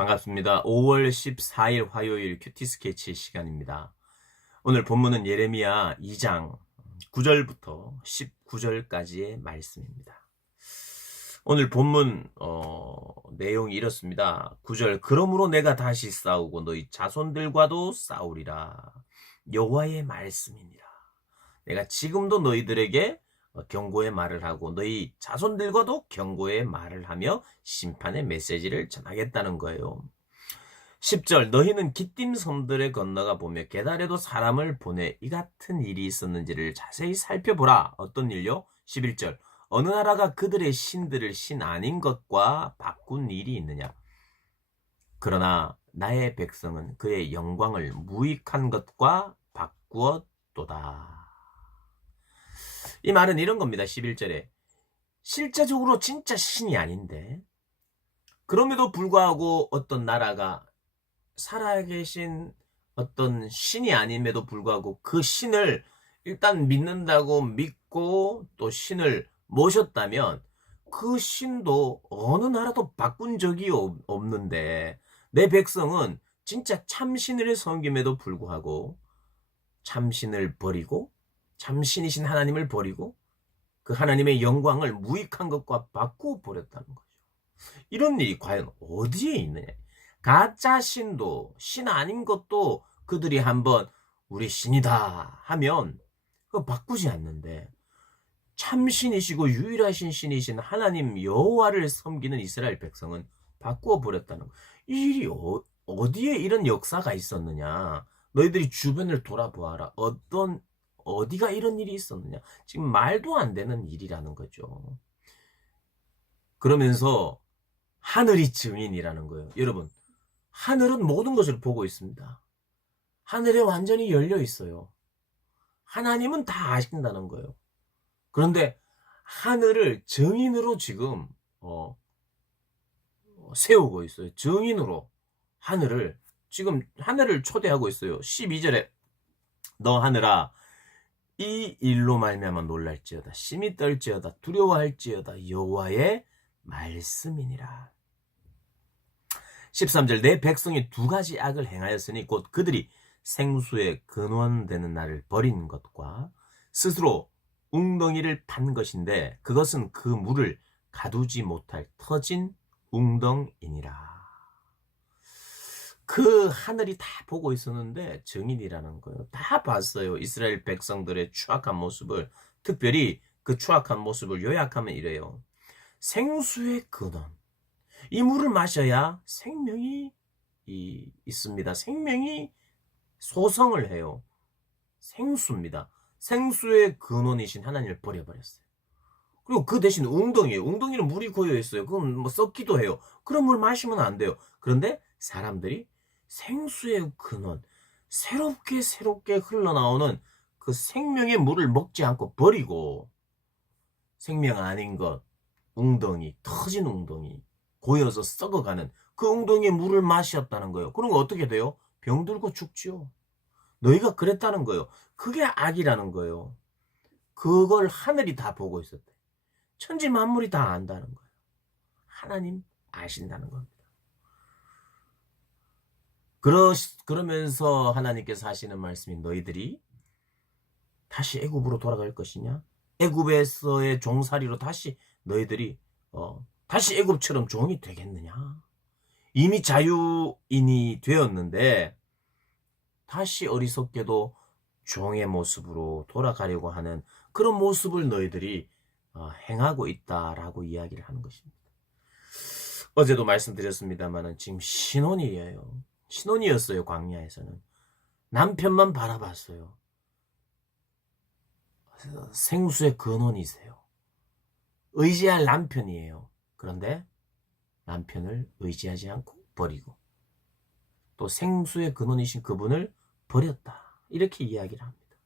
반갑습니다. 5월 14일 화요일 큐티 스케치 시간입니다. 오늘 본문은 예레미야 2장 9절부터 19절까지의 말씀입니다. 오늘 본문 내용이 이렇습니다. 9절 그러므로 내가 다시 싸우고 너희 자손들과도 싸우리라. 여호와의 말씀이니라. 내가 지금도 너희들에게 경고의 말을 하고 너희 자손들과도 경고의 말을 하며 심판의 메시지를 전하겠다는 거예요. 10절 너희는 기띔 섬들에 건너가 보며 게달에도 사람을 보내 이 같은 일이 있었는지를 자세히 살펴보라. 어떤 일요? 11절 어느 나라가 그들의 신들을 신 아닌 것과 바꾼 일이 있느냐? 그러나 나의 백성은 그의 영광을 무익한 것과 바꾸었도다. 이 말은 이런 겁니다. 11절에 실제적으로 진짜 신이 아닌데 그럼에도 불구하고 어떤 나라가 살아계신 어떤 신이 아님에도 불구하고 그 신을 일단 믿는다고 믿고 또 신을 모셨다면 그 신도 어느 나라도 바꾼 적이 없는데 내 백성은 진짜 참신을 섬김에도 불구하고 참신을 버리고 참신이신 하나님을 버리고 그 하나님의 영광을 무익한 것과 바꾸어 버렸다는 거죠. 이런 일이 과연 어디에 있느냐? 가짜 신도 신 아닌 것도 그들이 한번 우리 신이다 하면 그거 바꾸지 않는데 참신이시고 유일하신 신이신 하나님 여호와를 섬기는 이스라엘 백성은 바꾸어 버렸다는 거예요. 이 일이 어디에 이런 역사가 있었느냐? 너희들이 주변을 돌아보아라. 어디가 이런 일이 있었느냐? 지금 말도 안 되는 일이라는 거죠. 그러면서 하늘이 증인이라는 거예요. 여러분, 하늘은 모든 것을 보고 있습니다. 하늘에 완전히 열려 있어요. 하나님은 다 아신다는 거예요. 그런데 하늘을 증인으로 지금 세우고 있어요. 증인으로 지금 하늘을 초대하고 있어요. 12절에 너 하늘아 이 일로 말미암아 놀랄지어다 심히 떨지어다 두려워할지어다 여호와의 말씀이니라. 13절 내 백성이 두 가지 악을 행하였으니 곧 그들이 생수의 근원되는 나를 버린 것과 스스로 웅덩이를 판 것인데 그것은 그 물을 가두지 못할 터진 웅덩이니라. 그 하늘이 다 보고 있었는데 증인이라는 거예요. 다 봤어요. 이스라엘 백성들의 추악한 모습을. 특별히 그 추악한 모습을 요약하면 이래요. 생수의 근원. 이 물을 마셔야 생명이 있습니다. 생명이 소성을 해요. 생수입니다. 생수의 근원이신 하나님을 버려버렸어요. 그리고 그 대신 웅덩이에요. 웅덩이는 물이 고여 있어요. 그건 뭐 썩기도 해요. 그런 물 마시면 안 돼요. 그런데 사람들이 생수의 근원, 새롭게 흘러나오는 그 생명의 물을 먹지 않고 버리고 생명 아닌 것, 웅덩이, 터진 웅덩이, 고여서 썩어가는 그 웅덩이의 물을 마셨다는 거예요. 그런 거 어떻게 돼요? 병들고 죽죠. 너희가 그랬다는 거예요. 그게 악이라는 거예요. 그걸 하늘이 다 보고 있었대. 천지 만물이 다 안다는 거예요. 하나님 아신다는 겁니다. 그러면서 하나님께서 하시는 말씀이 너희들이 다시 애굽으로 돌아갈 것이냐? 애굽에서의 종살이로 다시 너희들이 다시 애굽처럼 종이 되겠느냐? 이미 자유인이 되었는데 다시 어리석게도 종의 모습으로 돌아가려고 하는 그런 모습을 너희들이 행하고 있다라고 이야기를 하는 것입니다. 어제도 말씀드렸습니다만 지금 신혼이었어요. 광야에서는 남편만 바라봤어요. 생수의 근원이세요. 의지할 남편이에요. 그런데 남편을 의지하지 않고 버리고 또 생수의 근원이신 그분을 버렸다. 이렇게 이야기를 합니다.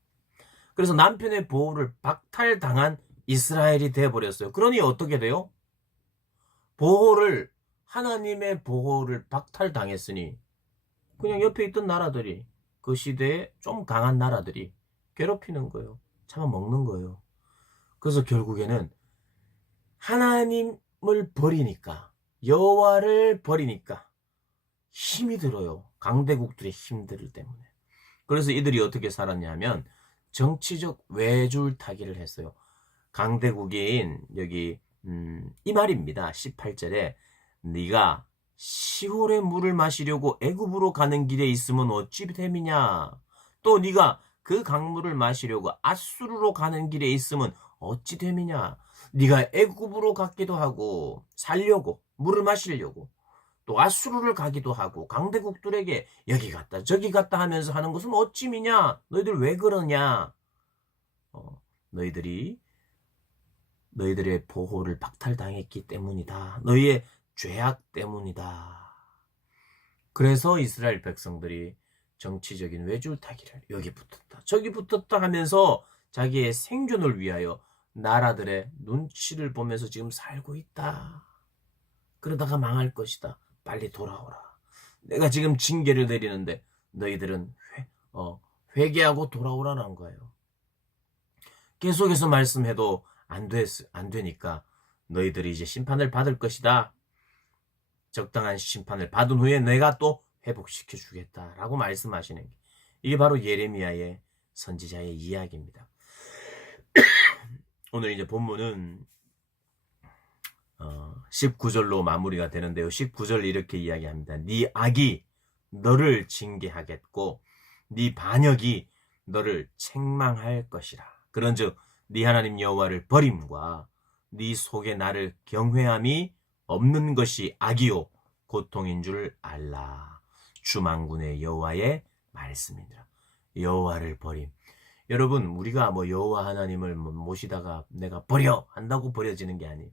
그래서 남편의 보호를 박탈당한 이스라엘이 되어버렸어요. 그러니 어떻게 돼요? 하나님의 보호를 박탈당했으니 그냥 옆에 있던 나라들이 그 시대에 좀 강한 나라들이 괴롭히는 거예요. 잡아먹는 거예요. 그래서 결국에는 하나님을 버리니까 여호와를 버리니까 힘이 들어요. 강대국들의 힘들 때문에. 그래서 이들이 어떻게 살았냐면 정치적 외줄타기를 했어요. 강대국인 여기 이 말입니다. 18절에 네가 시홀의 물을 마시려고 애굽으로 가는 길에 있으면 어찌 됨이냐. 또 네가 그 강물을 마시려고 아수르로 가는 길에 있으면 어찌 됨이냐. 네가 애굽으로 가기도 하고 살려고 물을 마시려고 또 아수르를 가기도 하고 강대국들에게 여기 갔다 저기 갔다 하면서 하는 것은 어찌미냐. 너희들 왜 그러냐. 너희들이 너희들의 보호를 박탈당했기 때문이다. 너희의 죄악 때문이다. 그래서 이스라엘 백성들이 정치적인 외줄타기를 여기 붙었다 저기 붙었다 하면서 자기의 생존을 위하여 나라들의 눈치를 보면서 지금 살고 있다. 그러다가 망할 것이다. 빨리 돌아오라. 내가 지금 징계를 내리는데 너희들은 회개하고 돌아오라는 거예요. 계속해서 말씀해도 안 되니까 너희들이 이제 심판을 받을 것이다. 적당한 심판을 받은 후에 내가 또 회복시켜 주겠다라고 말씀하시는 게 이게 바로 예레미야의 선지자의 이야기입니다. 오늘 이제 본문은 19절로 마무리가 되는데요. 19절 이렇게 이야기합니다. 네 악이 너를 징계하겠고 네 반역이 너를 책망할 것이라. 그런즉 네 하나님 여호와를 버림과 네 속에 나를 경외함이 없는 것이 악이요 고통인 줄 알라. 주만군의 여호와의 말씀이니라. 여호와를 버림. 여러분 우리가 여호와 하나님을 모시다가 내가 버려 한다고 버려지는 게 아니에요.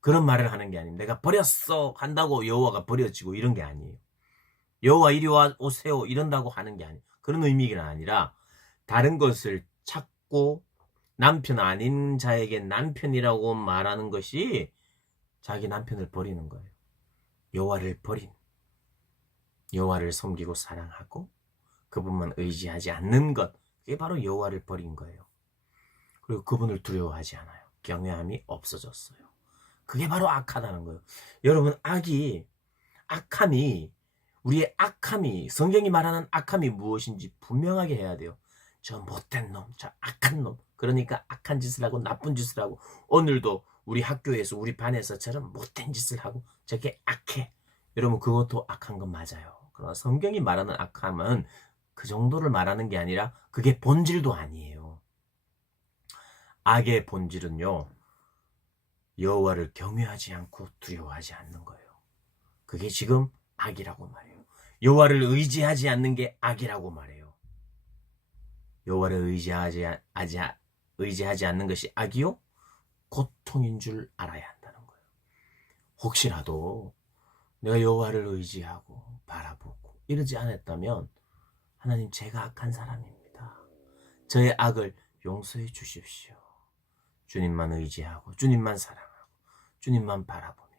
그런 말을 하는 게 아니에요. 내가 버렸어 한다고 여호와가 버려지고 이런 게 아니에요. 여호와 이리 오세요 이런다고 하는 게 아니에요. 그런 의미가 아니라 다른 것을 찾고 남편 아닌 자에게 남편이라고 말하는 것이 자기 남편을 버리는 거예요. 여호와를 버린, 여호와를 섬기고 사랑하고 그분만 의지하지 않는 것, 그게 바로 여호와를 버린 거예요. 그리고 그분을 두려워하지 않아요. 경외함이 없어졌어요. 그게 바로 악하다는 거예요. 여러분 우리의 악함이 성경이 말하는 악함이 무엇인지 분명하게 해야 돼요. 저 못된 놈, 저 악한 놈, 그러니까 악한 짓을 하고 나쁜 짓을 하고 오늘도 우리 학교에서 우리 반에서처럼 못된 짓을 하고 저게 악해. 여러분 그것도 악한 건 맞아요. 그러나 성경이 말하는 악함은 그 정도를 말하는 게 아니라 그게 본질도 아니에요. 악의 본질은요. 여호와를 경외하지 않고 두려워하지 않는 거예요. 그게 지금 악이라고 말해요. 여호와를 의지하지 않는 게 악이라고 말해요. 여호와를 의지하지 않는 것이 악이요? 고통인 줄 알아야 한다는 거예요. 혹시라도 내가 여호와를 의지하고 바라보고 이러지 않았다면 하나님 제가 악한 사람입니다. 저의 악을 용서해 주십시오. 주님만 의지하고 주님만 사랑하고 주님만 바라보며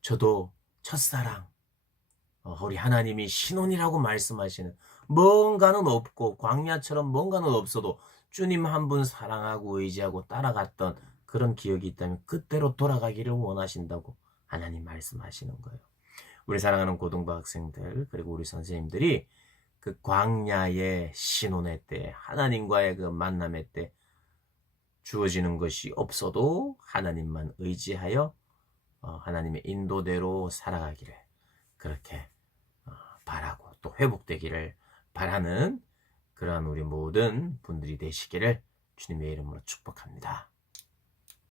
저도 첫사랑 우리 하나님이 신혼이라고 말씀하시는 뭔가는 없고 광야처럼 뭔가는 없어도 주님 한 분 사랑하고 의지하고 따라갔던 그런 기억이 있다면 그때로 돌아가기를 원하신다고 하나님 말씀하시는 거예요. 우리 사랑하는 고등부 학생들 그리고 우리 선생님들이 그 광야의 신혼의 때 하나님과의 그 만남의 때 주어지는 것이 없어도 하나님만 의지하여 하나님의 인도대로 살아가기를 그렇게 바라고 또 회복되기를 바라는 그러한 우리 모든 분들이 되시기를 주님의 이름으로 축복합니다.